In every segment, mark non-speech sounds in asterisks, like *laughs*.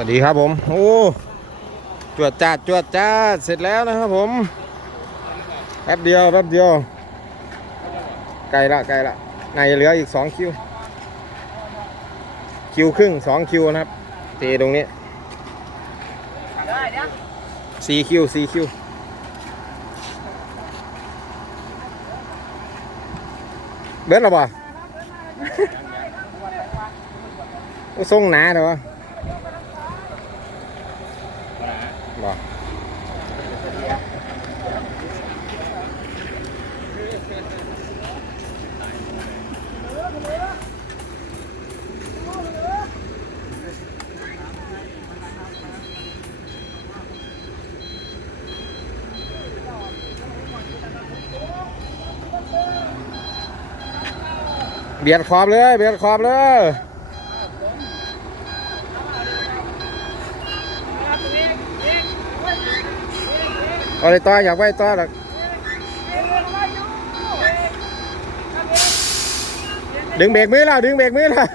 วัสดีครับผม โอ้จวดจ้าดจวดจ้าดเสร็จแล้วนะครับผมแป๊บเดียวแป๊บเดียวไกลละไกลละในเหลืออีกสองคิว คิวครึ่งสองคิวนะครับเทตรงนี้สี่คิวสี่คิวเบิดหรอบ่โอ้ทรงหนาเด้อวะบ่เบียดขอบเลย เบียดขอบเลย เอาเลยต่ออยากไว้ต่อหรอกดึงเบรกมือแล้วดึงเบรกมือแล้ว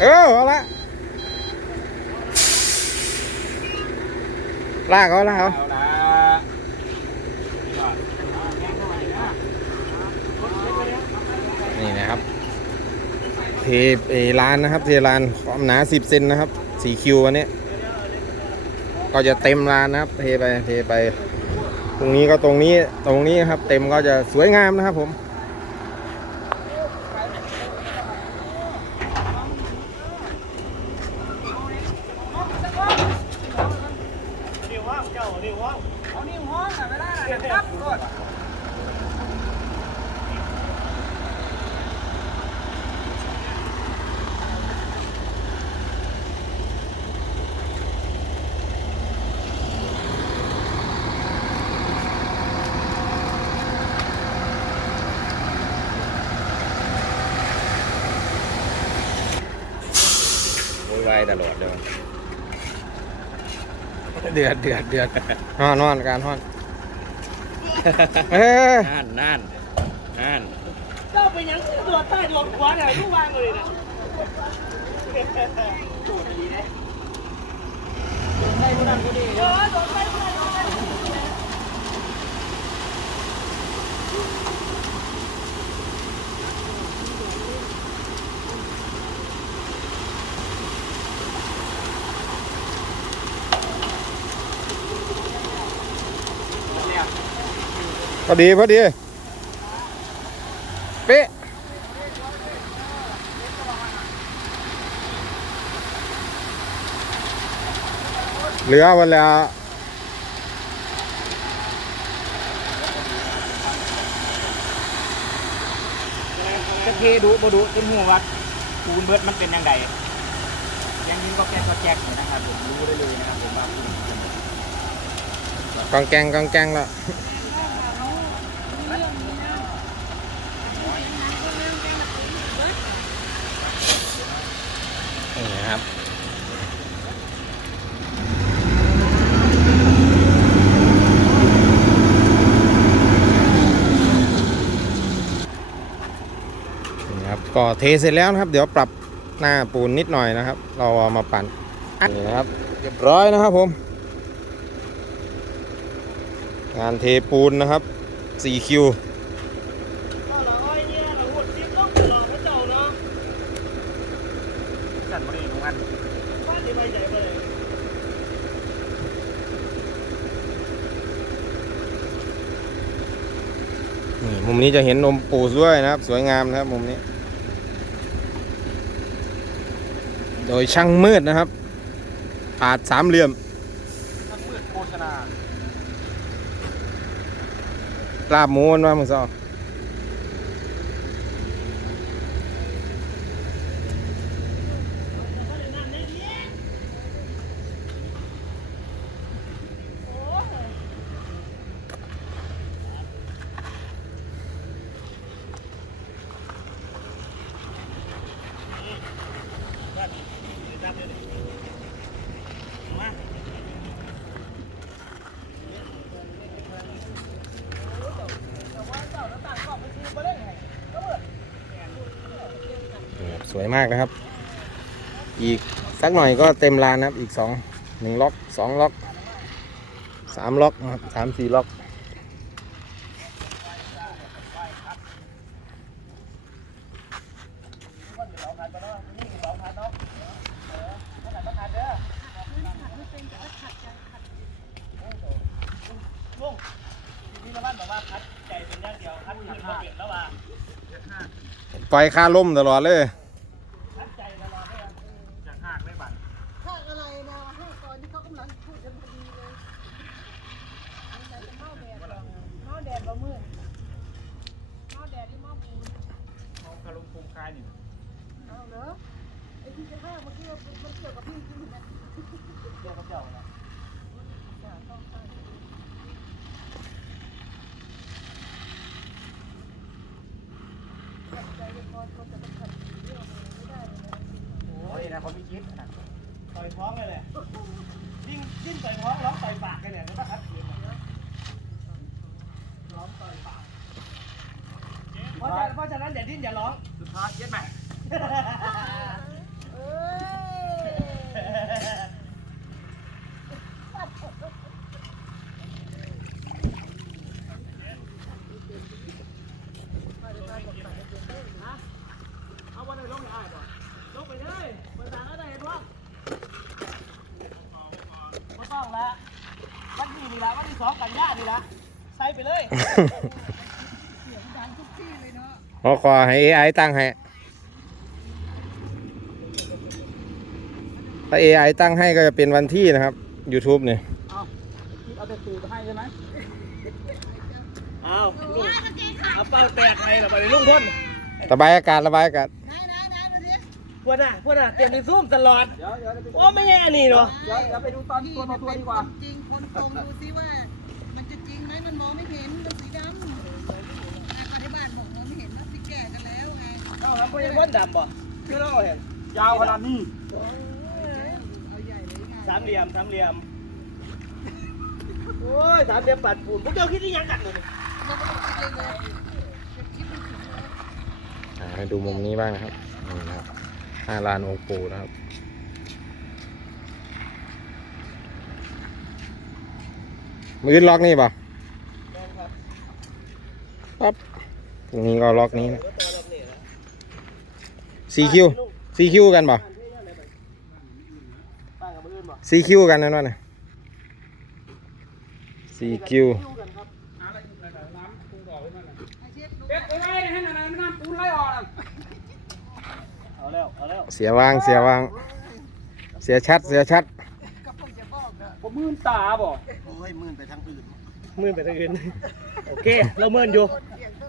เออเอาละลากเอาลากเอา เอาละ นี่นะครับ เทเอลานนะครับ เทลานความหนา10เซนนะครับสีคิววันนี้ ก็จะเต็มลานนะครับ เทไปเทไป ตรงนี้ก็ตรงนี้ตรงนี้ครับ เต็มก็จะสวยงามนะครับผม เดี๋ยวว่างเจ้าเดี๋ยวว่างเอานี่ห้องอะไม่ได้เดี๋ยวครับรถ โว ยวายตลอดเลยเดือดเดือดเดือดนอนนอนการนอนเอ้ยนั่นนั่นนั่นเจ้าไปยังตัวใต้หลบขวาไหนลูกวางเลยนะ อดีพอดีเป๊ะเหลือวันแล้วจะเทดูบ่ดูจนหัววัดปูนเบิดมันเป็นยังไงยังยิงก็แก๊กก็แจ๊กอยู่นะครับผมรู้ได้เลยนะครับผมว่าปูนเป็นยังไงกองแกงกองแกงแล้ว นี่นะครับ นี่ครับ ก็เทเสร็จแล้วนะครับ เดี๋ยวปรับหน้าปูนนิดหน่อยนะครับ เราเอามาปั่นนี่นะครับเรียบร้อยนะครับผม งานเทปูนนะครับ 4 คิวก็ละอ้อยเนี่ยละหุ่นซิปต้องหล่อพระเจ้าเนาะจัดบริเวณของมันบ้านที่ใบใหญ่ไปเลยนี่มุมนี้จะเห็นนมปูด้วยนะครับ สวยงามนะครับ มุมนี้ โดยช่างมืดนะครับปาดสามเหลี่ยมมันมืดโฆษณาลาบหมูมันมามึงซอ สวยมากนะครับ อีกสักหน่อยก็เต็มลานนะครับ อีกสองหนึ่งล็อกสองล็อกสามล็อกนะครับสามสี่ล็อกนี่ละบ้านบอกว่าคัดใจเป็นอย่างเดียวคัดขัดบ่เป็นแล้วว่าปล่อยคาล่มตลอดเลย คัดใจตลอดเลยอะจากหากไม่บัน ถ้าอะไรนะให้ตอนที่เขากำลังพูดกันพอดีเลยอันไหนจะเมาแดดหรอเมาแดดบ่มืดเมาแดดที่เมาปูน เขา คารุมภูมิคายนี่เอาเหรอไอ้ที่จะห้าเมื่อกี้มันเกี่ยวกับพี่จริงไหมเจ้าเขาเจ้านะจ้ะต้องใช่ใจเย็นก่อนคนจะเป็นขัดเรื่องไม่ได้เลยนะโอ้ยนะเขามีคิดนะต่อยท้องเลยแหละยิ่งยิ่งต่อยท้องร้องต่อยปากกันเนี่ยมันก็คัดเสียงอะร้องต่อยปาก เพราะฉะนั้นเพราะฉะนั้นอย่าดิ้นอย่าร้องสุดท้ายเย็ดไหมเอ้ยเอาวันไหนลงได้ป่ะลงไปเลยเปิดทางอะไรเห็นว่าไม่ต้องละวันที่นี่ละวันที่สองกันยานี่ละใส่ไปเลย เสียงดังทุกที่เลยเนาะ ขอขอให้ AI ตั้งให้ ถ้า AI ตั้งให้ก็จะเป็นวันที่นะครับ YouTube เนี่ยเอาเอาแต่ตูดให้ใช่ไหมเอาลูกเอาเป้าแตกไงล่ะไปลุงพ่นระบายอากาศระบายอากาศไหนไหนไหนมาดิพวกน่ะพวกน่ะเตรียมไปซุ่มตลอดโอ้ไม่ใช่อันนี้เนาะเดี๋ยวเดี๋ยวไปดูตอนพี่ตัวมัต่อนตัวเป็นดีกคว่านจริงคนตรงดูซิว่า มันจะจริงไหมมันมองไม่เห็นมันสีดำ เอาครับพวกยังพ่นดำบ่คือเราเห็นยาวขนาดนี้เอาใหญ่เลยไงสามเหลี่ยมสามเหลี่ยมโอ้ยสามเหลี่ยมปัดปูนพวกเจ้าคิดที่ยังกันเลยเราไม่ต้องคิดเลยเลยจะคิดไม่ถึงเลยอ่าให้ดูมุมนี้บ้างนะครับนี่นะครับหน้าลานองค์ปู่นะครับมือล็อกนี่ป่ะปั๊บตรงนี้ก็ล็อกนี้นะ ซีคิวซีคิวกันป่ะป้ากับมืออื่นบ่ซีคิวกันนั่นวะเนี่ยซีคิวไอ้เชฟดูเอาแล้วเอาแล้วเสียวางเสียวาง เสียชัดเสียชัดก็เพิ่งจะบอกนะผมมื่นตาบ่โอ้ยมื่นไปทางอื่นมื่นไปทางอื่นโอเคเราเมื่นอยู่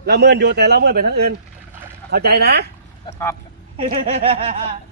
เราเมื่นอยู่แต่เราเมื่นไปทางอื่น เข้าใจนะครับ Yeah. *laughs*